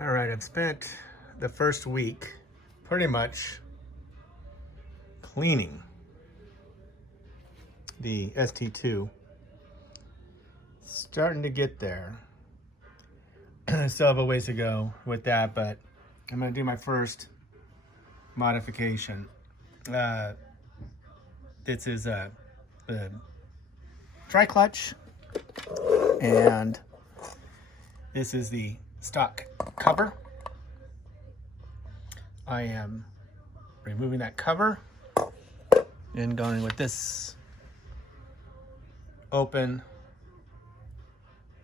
All right, I've spent the first week pretty much cleaning the ST2. Starting to get there. Still have a ways to go with that, but I'm gonna do my first modification. This is the dry clutch, and this is the stock cover. I am removing that cover and going with this open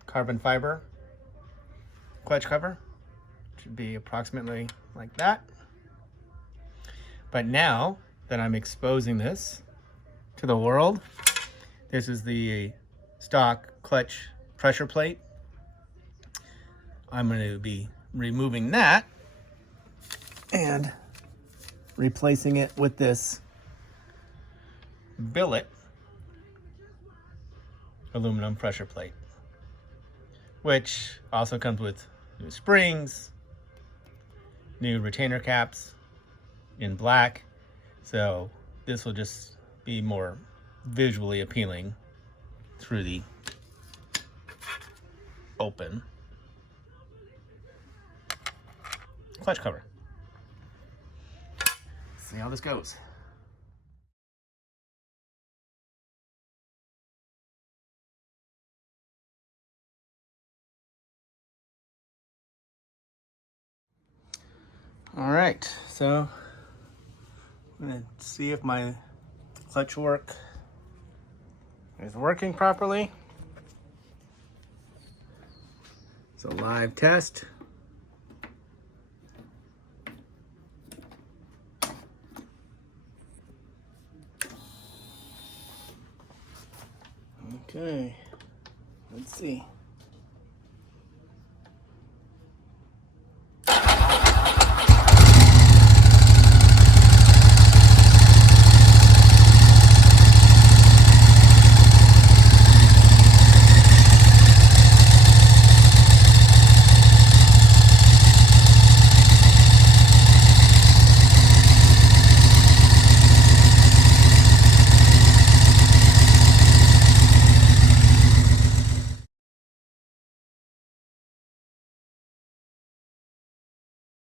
carbon fiber clutch cover. Should be approximately like that. But now that I'm exposing this to the world, this is the stock clutch pressure plate. I'm going to be removing that and replacing it with this billet aluminum pressure plate, which also comes with new springs, new retainer caps in black. So this will just be more visually appealing through the open clutch cover. See how this goes. All right, so I'm gonna see if my clutch work is working properly. It's a live test. Okay, let's see.